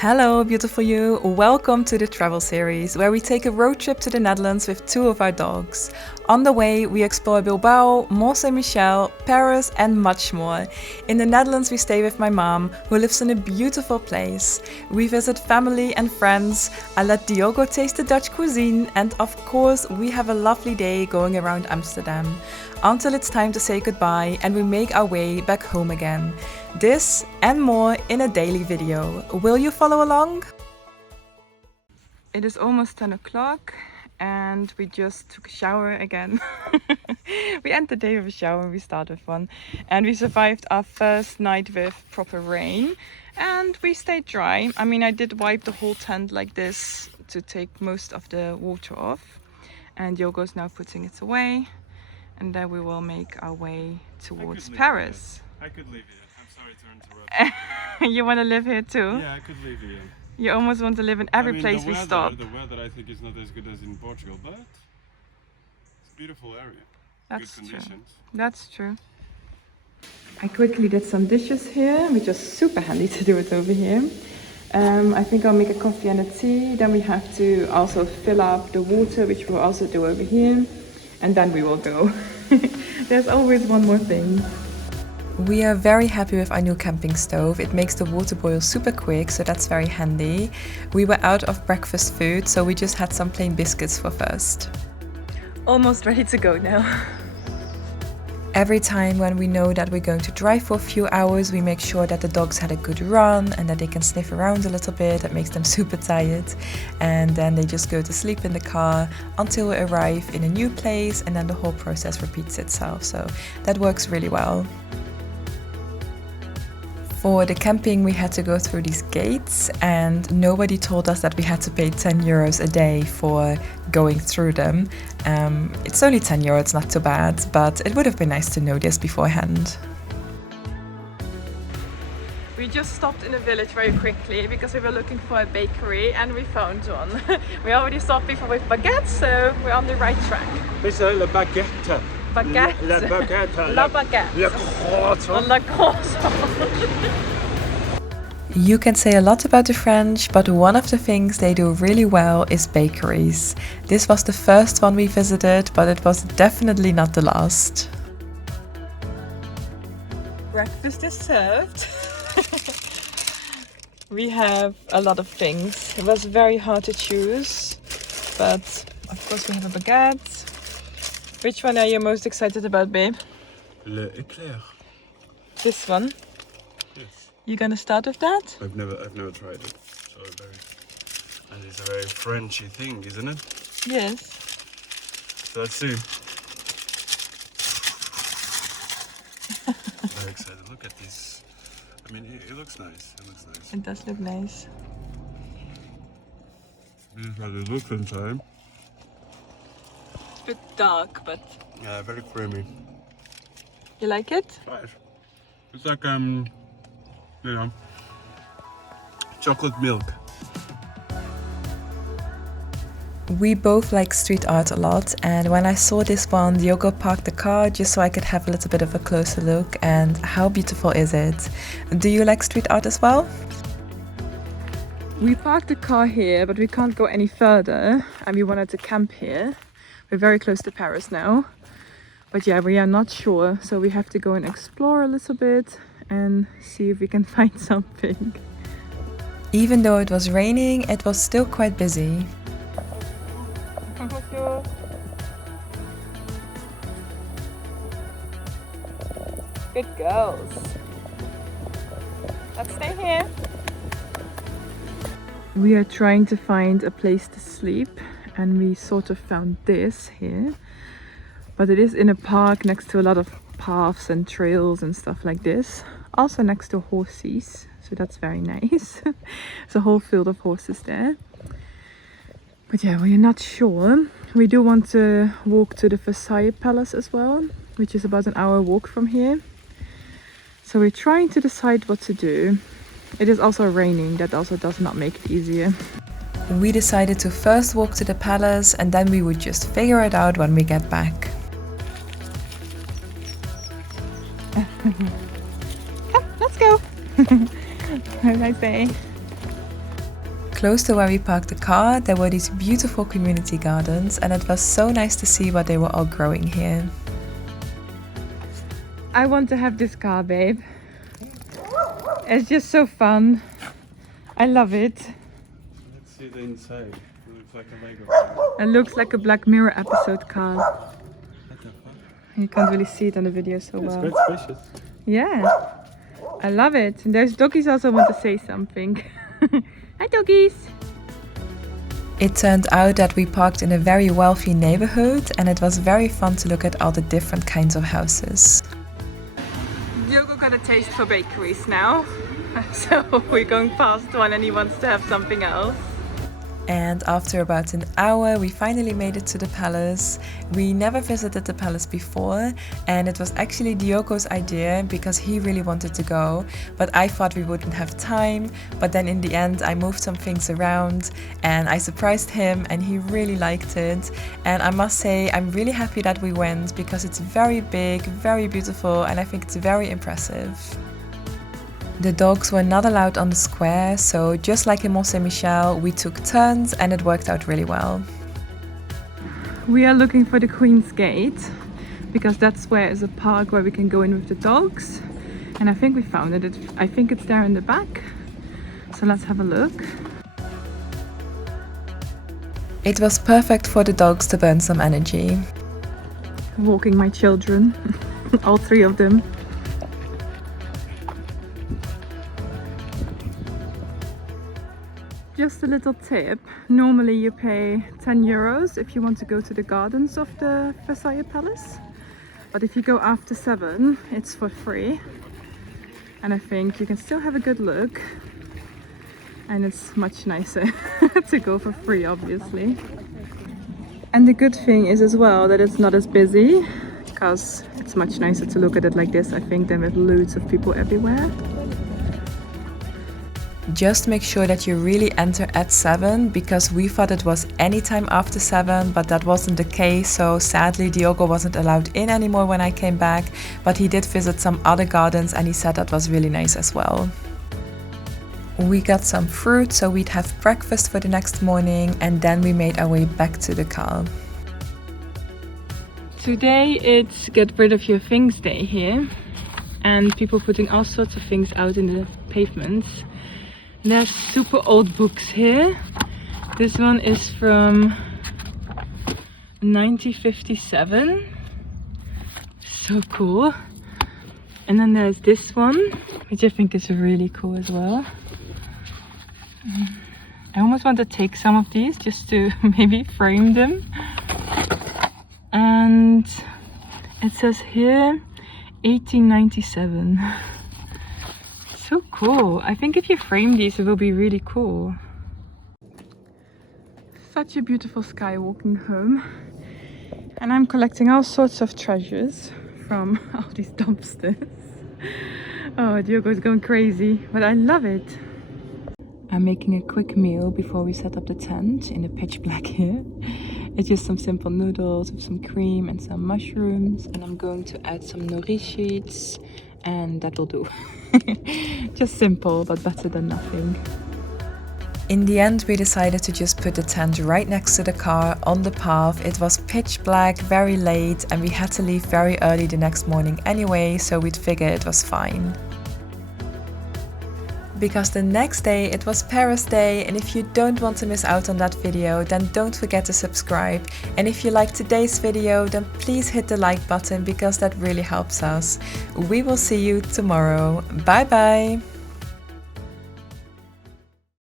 Hello, beautiful you! Welcome to the travel series, where we take a road trip to the Netherlands with two of our dogs. On the way, we explore Bilbao, Mont Saint-Michel, Paris, and much more. In the Netherlands, we stay with my mom, who lives in a beautiful place. We visit family and friends. I let Diogo taste the Dutch cuisine, and of course, we have a lovely day going around Amsterdam. Until it's time to say goodbye and we make our way back home again. This and more in a daily video. Will you follow along? It is almost 10 o'clock and we just took a shower again. We end the day with a shower, we start with one. And we survived our first night with proper rain and we stayed dry. I mean, I did wipe the whole tent like this to take most of the water off. And Diogo's now putting it away. And then we will make our way towards Paris. I could live here. I'm sorry to interrupt. You want to live here too? Yeah, I could live here. You almost want to live in every place we stop. The weather I think is not as good as in Portugal, but it's a beautiful area. That's good conditions. True. That's true. I quickly did some dishes here, which is super handy to do it over here. I think I'll make a coffee and a tea. Then we have to also fill up the water, which we'll also do over here. And then we will go. There's always one more thing. We are very happy with our new camping stove. It makes the water boil super quick, so that's very handy. We were out of breakfast food, so we just had some plain biscuits for first. Almost ready to go now. Every time when we know that we're going to drive for a few hours, we make sure that the dogs had a good run and that they can sniff around a little bit. That makes them super tired. And then they just go to sleep in the car until we arrive in a new place, and then the whole process repeats itself. So that works really well. For the camping, we had to go through these gates and nobody told us that we had to pay 10 euros a day for going through them. It's only 10 euros, it's not too bad, but it would have been nice to know this beforehand. We just stopped in a village very quickly because we were looking for a bakery and we found one. We already saw people with baguettes, so we're on the right track. C'est la baguette. Baguette. La baguette. La baguette. Le croissant. Le croissant. You can say a lot about the French, but one of the things they do really well is bakeries. This was the first one we visited, but it was definitely not the last. Breakfast is served. We have a lot of things. It was very hard to choose, but of course we have a baguette. Which one are you most excited about, babe? Le éclair. This one? Yes. You gonna start with that? I've never tried it. So and it's a very Frenchy thing, isn't it? Yes. So let's see. Very excited. Look at this. I mean, it looks nice. It looks nice. It does look nice. This is how it looks inside. It's a bit dark, but... Yeah, very creamy. You like it? Nice. It's like, you know, chocolate milk. We both like street art a lot, and when I saw this one, Diogo parked the car just so I could have a little bit of a closer look. And how beautiful is it? Do you like street art as well? We parked the car here, but we can't go any further, and we wanted to camp here. We're very close to Paris now, but yeah, we are not sure, so we have to go and explore a little bit and see if we can find something. Even though it was raining, it was still quite busy. Good girls. Let's stay here. We are trying to find a place to sleep, and we sort of found this here. But it is in a park next to a lot of paths and trails and stuff like this. Also next to horses, so that's very nice. There's a whole field of horses there. But yeah, we're not sure. We do want to walk to the Versailles Palace as well, which is about an hour walk from here. So we're trying to decide what to do. It is also raining, that also does not make it easier. We decided to first walk to the palace and then we would just figure it out when we get back. Come, let's go! What did I say? close to where we parked the car, there were these beautiful community gardens, and it was so nice to see what they were all growing here. I want to have this car, babe. It's just so fun. I love it. Let's see the inside. It looks like a Lego car. It looks like a Black Mirror episode car. What the fuck? You can't really see it on the video so It's well. quite spacious. Yeah, I love it. And there's doggies also want to say something. Hi doggies! It turned out that we parked in a very wealthy neighborhood, and it was very fun to look at all the different kinds of houses. Diogo got a taste for bakeries now, so we're going past one and he wants to have something else. And after about an hour, we finally made it to the palace. We never visited the palace before, and it was actually Diogo's idea because he really wanted to go, but I thought we wouldn't have time. But then in the end, I moved some things around and I surprised him, and he really liked it. And I must say, I'm really happy that we went because it's very big, very beautiful, and I think it's very impressive. The dogs were not allowed on the square, so just like in Mont Saint-Michel, we took turns and it worked out really well. We are looking for the Queen's Gate because that's where is a park where we can go in with the dogs. And I think we found it. I think it's there in the back. So let's have a look. It was perfect for the dogs to burn some energy. Walking my children, all three of them. Just a little tip, normally you pay 10 euros if you want to go to the gardens of the Versailles Palace, but if you go after 7 it's for free, and I think you can still have a good look, and it's much nicer to go for free obviously. And the good thing is as well that it's not as busy, because it's much nicer to look at it like this I think than with loads of people everywhere. Just make sure that you really enter at 7, because we thought it was any time after 7, but that wasn't the case, so sadly Diogo wasn't allowed in anymore when I came back, but he did visit some other gardens and he said that was really nice as well. We got some fruit so we'd have breakfast for the next morning, and then we made our way back to the car. Today it's get rid of your things day here, and people putting all sorts of things out in the pavements. There's super old books here. This one is from 1957. So cool. And then there's this one, which I think is really cool as well. I almost want to take some of these just to maybe frame them. And it says here 1897. So cool. I think if you frame these it will be really cool. Such a beautiful sky walking home. And I'm collecting all sorts of treasures from all these dumpsters. Oh, Diogo is going crazy, but I love it. I'm making a quick meal before we set up the tent in the pitch black here. It's just some simple noodles with some cream and some mushrooms, and I'm going to add some nori sheets, and that'll do. Just simple, but better than nothing. In the end, we decided to just put the tent right next to the car on the path. It was pitch black, very late, and we had to leave very early the next morning anyway, so we'd figure it was fine. Because the next day it was Paris Day, and if you don't want to miss out on that video, then don't forget to subscribe. And if you liked today's video, then please hit the like button because that really helps us. We will see you tomorrow. Bye bye!